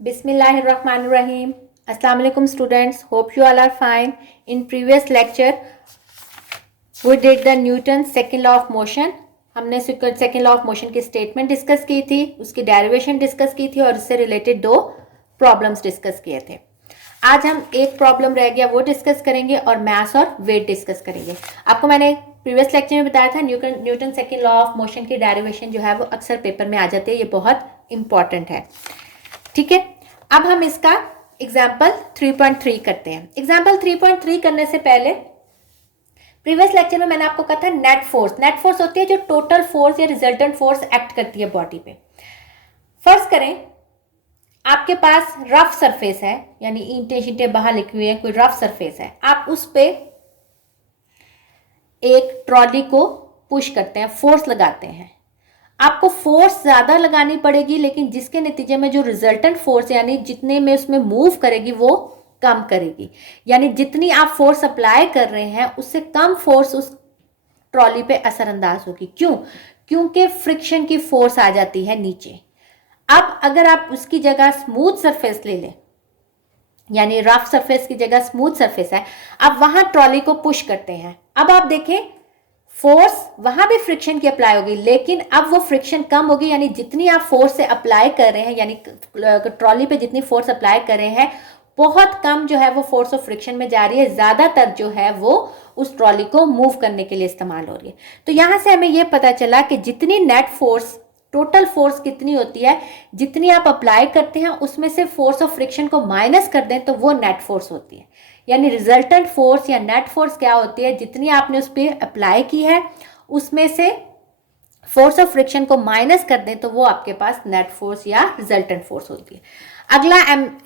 Bismillahirrahmanirrahim. Assalamu alaikum students. Hope you all are fine. In previous lecture, we did the Newton's second law of motion. हमने second law of motion की statement discuss की थी, उसकी derivation discuss की थी और उससे related दो प्रॉब्लम्स डिस्कस किए थे. आज हम एक प्रॉब्लम रह गया वो डिस्कस करेंगे और मास और वेट डिस्कस करेंगे. आपको मैंने प्रीवियस लेक्चर में बताया था Newton second law of motion की डेरिवेशन जो है वो अक्सर पेपर में आ जाती है. ये बहुत इंपॉर्टेंट है. ठीक है, अब हम इसका एग्जाम्पल 3.3 करते हैं. एग्जाम्पल 3.3 करने से पहले प्रीवियस लेक्चर में मैंने आपको कहा था नेट फोर्स होती है जो टोटल फोर्स या रिजल्टेंट फोर्स एक्ट करती है बॉडी पे. फर्ज करें आपके पास रफ सरफेस है, यानी ईंटें शींटें बाहर लिखी हुई है, कोई रफ सरफेस है. आप उस पे एक ट्रॉली को पुश करते हैं, फोर्स लगाते हैं. आपको फोर्स ज्यादा लगानी पड़ेगी, लेकिन जिसके नतीजे में जो रिजल्टेंट फोर्स यानी जितने में उसमें मूव करेगी वो कम करेगी. यानी जितनी आप फोर्स अप्लाई कर रहे हैं उससे कम फोर्स उस ट्रॉली पे असरअंदाज होगी. क्यों? क्योंकि फ्रिक्शन की फोर्स आ जाती है नीचे. अब अगर आप उसकी जगह स्मूथ सरफेस ले लें, यानी रफ सरफेस की जगह स्मूथ सरफेस है, आप वहां ट्रॉली को पुश करते हैं. अब आप देखें फोर्स वहां भी फ्रिक्शन की अप्लाई होगी, लेकिन अब वो फ्रिक्शन कम होगी. यानी जितनी आप फोर्स से अप्लाई कर रहे हैं, यानी ट्रॉली पे जितनी फोर्स अप्लाई कर रहे हैं, बहुत कम जो है वो फोर्स ऑफ फ्रिक्शन में जा रही है. ज्यादातर जो है वो उस ट्रॉली को मूव करने के लिए इस्तेमाल हो रही है. तो यहां से हमें यह पता चला कि जितनी नेट फोर्स, टोटल फोर्स कितनी होती है, जितनी आप अप्लाई करते हैं उसमें से फोर्स ऑफ फ्रिक्शन को माइनस कर दें तो वो नेट फोर्स होती है. यानी रिजल्टेंट फोर्स या नेट फोर्स क्या होती है? जितनी आपने उस पर अप्लाई की है उसमें से फोर्स ऑफ फ्रिक्शन को माइनस कर दें तो वो आपके पास नेट फोर्स या रिजल्टेंट फोर्स होती है. अगला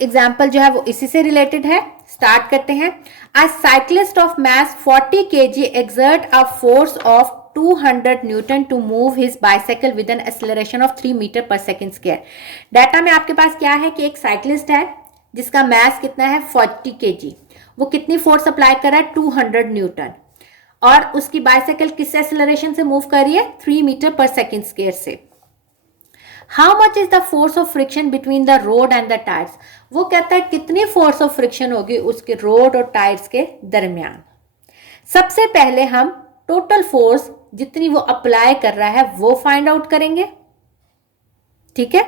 एग्जाम्पल जो है वो इसी से रिलेटेड है. स्टार्ट करते हैं. A cyclist of mass 40 kg exert a force of 200 newton to move his bicycle with an acceleration of 3 metre per second square. Data में आपके पास क्या है कि एक साइक्लिस्ट है जिसका मास कितना है 40 kg. वो कितनी फोर्स अप्लाई कर रहा है? 200 न्यूटन. और उसकी बाइसाइकिल किस एक्सेलरेशन से मूव कर रही है? 3 मीटर पर सेकेंड स्क्वायर से. How much is the force of friction between the road and the tyres. वो कहता है कितनी फोर्स ऑफ फ्रिक्शन होगी उसके रोड और टायर्स के दरमियान. सबसे पहले हम टोटल फोर्स जितनी वो अप्लाई कर रहा है वो फाइंड आउट करेंगे. ठीक है,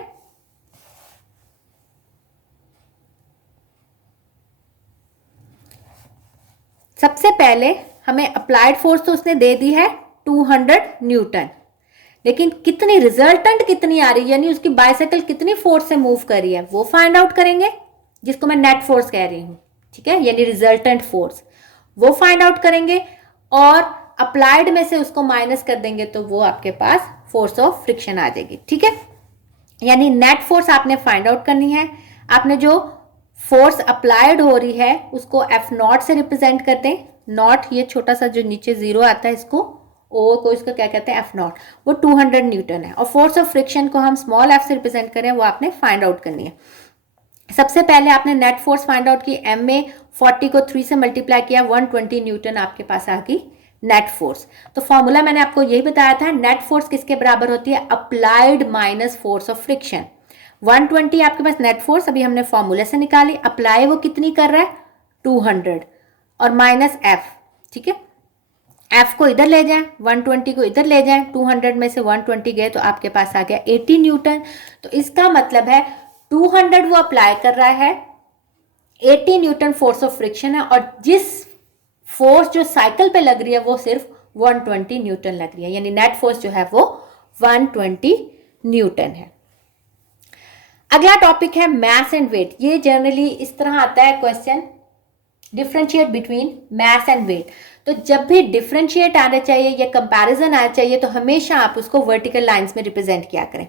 सबसे पहले हमें अप्लाइड फोर्स तो उसने दे दी है 200 न्यूटन, लेकिन कितनी रिजल्टेंट कितनी आ रही है, यानी उसकी बाइसाइकिल कितनी फोर्स से मूव कर रही है वो फाइंड आउट करेंगे, जिसको मैं नेट फोर्स कह रही हूं. ठीक है, यानी रिजल्टेंट फोर्स वो फाइंड आउट करेंगे और अप्लाइड में से उसको माइनस कर देंगे तो वो आपके पास फोर्स ऑफ फ्रिक्शन आ जाएगी. ठीक है, यानी नेट फोर्स आपने फाइंड आउट करनी है. आपने जो फोर्स अप्लाइड हो रही है उसको एफ नॉट से रिप्रेजेंट करते हैं. नॉट ये छोटा सा जो नीचे जीरो आता है इसको ओ को इसको क्या कहते हैं? F not. वो 200 न्यूटन है. और फोर्स ऑफ फ्रिक्शन को हम स्मॉल एफ से रिप्रेजेंट करें वो आपने फाइंड आउट करनी है. सबसे पहले आपने नेट फोर्स फाइंड आउट की. एम में 40 को 3 से मल्टीप्लाई किया, 120 न्यूटन आपके पास आ गई नेट फोर्स. तो फॉर्मूला मैंने आपको यही बताया था, नेट फोर्स किसके बराबर होती है? Applied minus force of friction. 120 आपके पास नेट फोर्स अभी हमने फॉर्मूले से निकाली. अप्लाई वो कितनी कर रहा है? 200 और माइनस एफ. ठीक है, एफ को इधर ले जाएं, 120 को इधर ले जाएं, 200 में से 120 गए तो आपके पास आ गया 80 न्यूटन. तो इसका मतलब है 200 वो अप्लाई कर रहा है, 80 न्यूटन फोर्स ऑफ फ्रिक्शन है, और जिस फोर्स जो साइकिल पे लग रही है वो सिर्फ 120 न्यूटन लग रही है. यानी नेट फोर्स जो है वो 120 न्यूटन है. अगला टॉपिक है मास एंड वेट. ये जनरली इस तरह आता है question, differentiate between mass and weight. तो जब भी डिफरेंशिएट आना चाहिए या कंपैरिजन आना चाहिए तो हमेशा आप उसको वर्टिकल लाइंस में रिप्रेजेंट किया करें.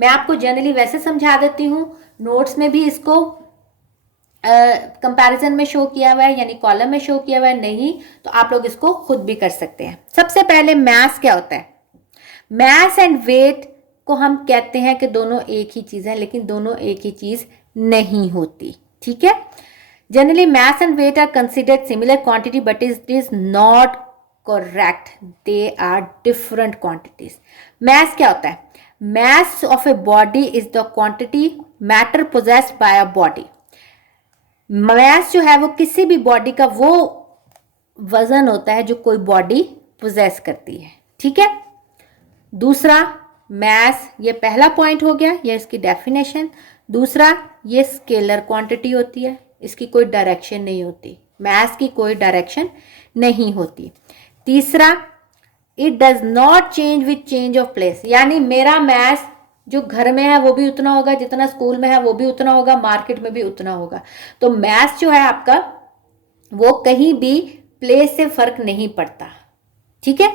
मैं आपको जनरली वैसे समझा देती हूँ, नोट्स में भी इसको कंपैरिजन में शो किया हुआ है, यानी कॉलम में शो किया हुआ है. नहीं तो आप लोग इसको खुद भी कर सकते हैं. सबसे पहले मास क्या होता है? मास एंड वेट को हम कहते हैं कि दोनों एक ही चीज है, लेकिन दोनों एक ही चीज नहीं होती. ठीक है, generally mass and weight are considered similar quantity but it is not correct. They are different quantities. mass क्या होता है? mass of a body is the quantity matter possessed by a body. Mass जो है वो किसी भी body का वो वजन होता है जो कोई बॉडी पोजेस करती है, ठीक है। दूसरा, मास, ये पहला पॉइंट हो गया, ये इसकी डेफिनेशन। दूसरा, ये स्केलर क्वांटिटी होती है, इसकी कोई डायरेक्शन नहीं होती, मास की कोई डायरेक्शन नहीं होती। तीसरा, it does not change with change of place, यानी मेरा मास जो घर में है वो भी उतना होगा, जितना स्कूल में है वो भी उतना होगा, मार्केट में भी उतना होगा। तो मास जो है आपका वो कहीं भी प्लेस से फर्क नहीं पड़ता, ठीक है।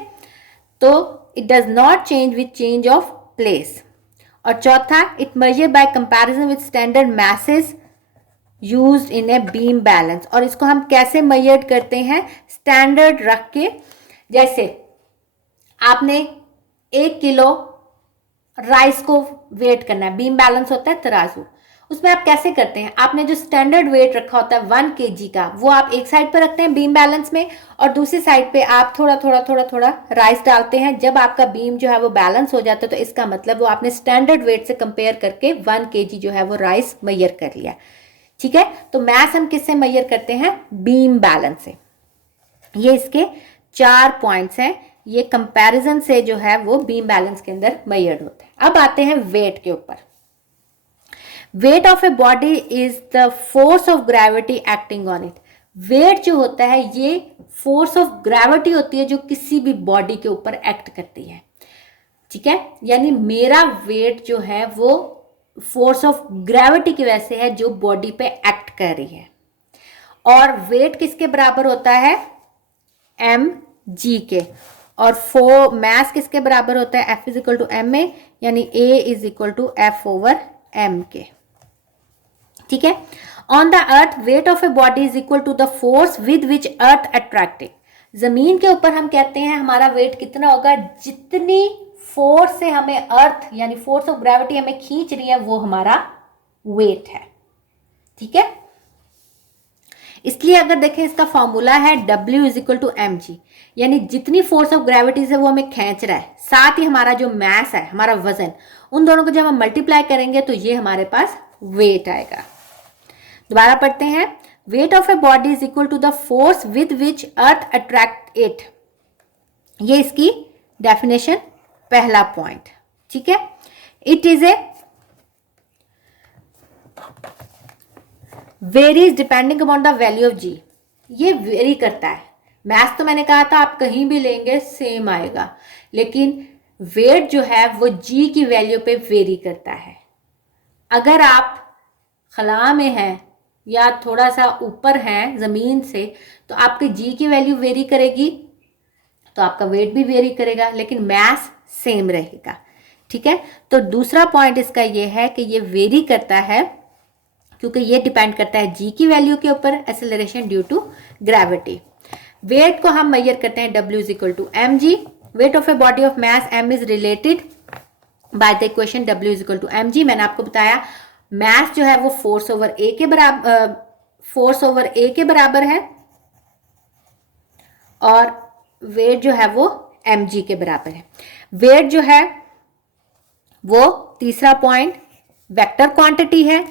तो it does not change with change of place. और चौथा, it measure by comparison with standard masses used in a beam balance. और इसको हम कैसे मेजर करते हैं, स्टैंडर्ड रख के। जैसे आपने 1 किलो राइस को वेट करना है, बीम बैलेंस होता है तराजू, उसमें आप कैसे करते हैं, आपने जो स्टैंडर्ड वेट रखा होता है 1 kg का, वो आप एक साइड पर रखते हैं बीम बैलेंस में, और दूसरी साइड पे आप थोड़ा थोड़ा थोड़ा थोड़ा राइस डालते हैं। जब आपका बीम जो है वो बैलेंस हो जाता है तो इसका मतलब वो आपने स्टैंडर्ड वेट से कंपेयर करके 1 kg जो है वो राइस मेजर कर लिया, ठीक है। तो मैथ्स हम किससे मेजर करते हैं, बीम बैलेंस से। ये इसके 4 पॉइंट्स हैं, ये कंपैरिजन से जो है वो बीम बैलेंस के अंदर मेजर्ड होते हैं। अब आते हैं वेट के ऊपर। Weight of a body is the force of gravity acting on it. Weight जो होता है ये फोर्स ऑफ ग्रेविटी होती है जो किसी भी बॉडी के ऊपर एक्ट करती है, ठीक है। यानी मेरा वेट जो है वो फोर्स ऑफ ग्रेविटी की वजह से है जो बॉडी पे एक्ट कर रही है। और वेट किसके बराबर होता है, mg के। और मास किसके बराबर होता है, F is equal to M A, यानी A is equal to F over m के, ठीक है। On the earth weight of a body is equal to the force with which earth attracting. जमीन के ऊपर हम कहते हैं हमारा वेट कितना होगा, जितनी फोर्स से हमें अर्थ यानी फोर्स ऑफ ग्रेविटी हमें खींच रही है वो हमारा वेट है, ठीक है। इसलिए अगर देखें इसका फॉर्मूला है W is equal to M G, यानी जितनी फोर्स ऑफ ग्रेविटी से वो हमें खींच रहा है, साथ ही हमारा जो मास है, हमारा वजन, उन दोनों को जब हम मल्टीप्लाई करेंगे तो ये हमारे पास वेट आएगा। दोबारा पढ़ते हैं, weight of a body is equal to the force with which earth attract it. ये इसकी डेफिनेशन, पहला पॉइंट, ठीक है। It is a varies depending upon the value of g. ये वेरी करता है, मैथ्स तो मैंने कहा था आप कहीं भी लेंगे सेम आएगा, लेकिन वेट जो है वो जी की वैल्यू पे वेरी करता है। अगर आप खला में हैं या थोड़ा सा ऊपर हैं ज़मीन से तो आपके जी की वैल्यू वेरी करेगी, तो आपका वेट भी वेरी करेगा, लेकिन मास सेम रहेगा, ठीक है। तो दूसरा पॉइंट इसका ये है कि ये वेरी करता है क्योंकि ये डिपेंड करता है जी की वैल्यू के ऊपर, acceleration due to gravity. Weight को हम मेजर करते हैं W is equal to M G. Weight of a body of mass m is related by the equation W is equal to M G. मैंने आपको बताया मास जो है वो फोर्स ओवर ए के बराबर है और वेट जो है वो mg के बराबर है। वेट जो है वो तीसरा पॉइंट वेक्टर क्वांटिटी है,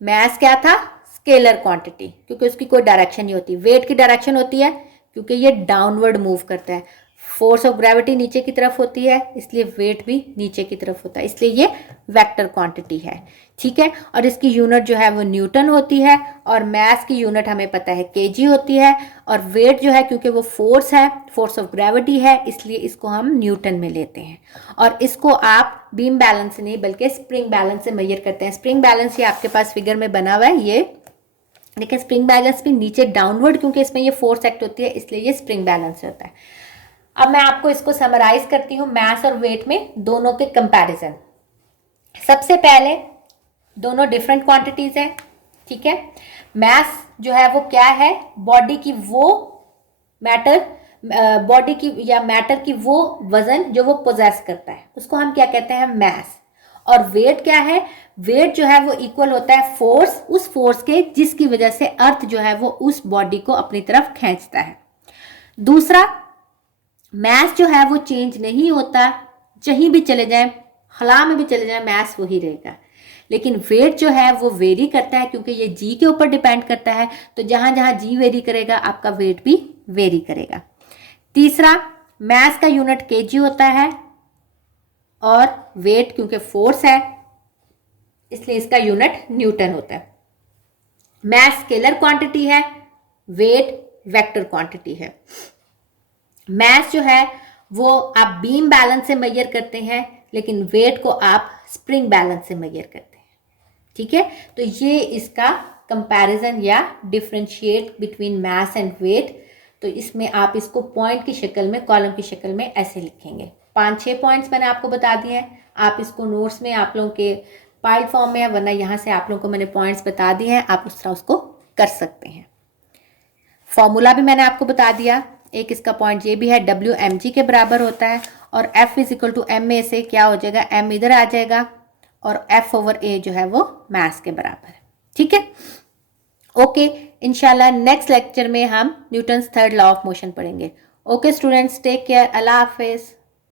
मास क्या था, स्केलर क्वांटिटी, क्योंकि उसकी कोई डायरेक्शन नहीं होती। वेट की डायरेक्शन होती है क्योंकि ये डाउनवर्ड मूव करता है, फोर्स ऑफ ग्रेविटी नीचे की तरफ होती है, इसलिए वेट भी नीचे की तरफ होता है, इसलिए ये वेक्टर क्वांटिटी है, ठीक है। और इसकी यूनिट जो है वो न्यूटन होती है और मास की यूनिट हमें पता है केजी होती है। और वेट जो है क्योंकि वो फोर्स है, फोर्स ऑफ ग्रेविटी है, इसलिए इसको हम न्यूटन में लेते हैं। और इसको आप बीम बैलेंस से नहीं बल्कि स्प्रिंग बैलेंस से मेजर करते हैं। स्प्रिंग बैलेंस ये आपके पास फिगर में बना हुआ है, ये देखिए स्प्रिंग बैलेंस भी नीचे डाउनवर्ड, क्योंकि इसमें ये फोर्स एक्ट होती है, इसलिए ये स्प्रिंग बैलेंस होता है। अब मैं आपको इसको समराइज करती हूँ मास और वेट में दोनों के कंपैरिजन। सबसे पहले दोनों डिफरेंट क्वांटिटीज हैं, ठीक है। मास जो है वो क्या है, बॉडी की वो मैटर, बॉडी की या मैटर की वो वजन जो वो पोजेस करता है, उसको हम क्या कहते हैं, मास। और वेट क्या है, वेट जो है वो इक्वल होता है फोर्स, उस फोर्स के जिसकी वजह से अर्थ जो है वो उस बॉडी को अपनी तरफ खींचता है। दूसरा, मास जो है वो चेंज नहीं होता, कहीं भी चले जाए, खला में भी चले जाए, मास वही रहेगा। लेकिन वेट जो है वो वेरी करता है क्योंकि ये जी के ऊपर डिपेंड करता है, तो जहां जहां जी वेरी करेगा आपका वेट भी वेरी करेगा। तीसरा, मास का यूनिट केजी होता है और वेट क्योंकि फोर्स है इसलिए इसका यूनिट न्यूटन होता है। मास स्केलर क्वांटिटी है, वेट वेक्टर क्वांटिटी है। मास जो है वो आप बीम बैलेंस से मेजर करते हैं, लेकिन वेट को आप स्प्रिंग बैलेंस से मेजर करते हैं। ठीक है, तो ये इसका कंपैरिजन या differentiate between mass and weight. तो इसमें आप इसको पॉइंट की शक्ल में, कॉलम की शक्ल में ऐसे लिखेंगे। 5-6 पॉइंट्स मैंने आपको बता दिए हैं, आप इसको नोट्स में आप लोगों के पाइल फॉर्म में है, वरना यहाँ से आप लोगों को मैंने पॉइंट्स बता दिए हैं, आप उस तरह उसको कर सकते हैं। फॉर्मूला भी मैंने आपको बता दिया, एक इसका पॉइंट ये भी है, WmG के बराबर होता है और F = M में से क्या हो जाएगा, M इधर आ जाएगा और F/A जो है वो मास के बराबर है। ठीक है, ओके, इंशाल्लाह नेक्स्ट लेक्चर में हम Newton's third law of motion पढ़ेंगे। ओके स्टूडेंट्स, टेक केयर, अल्लाह हाफिज।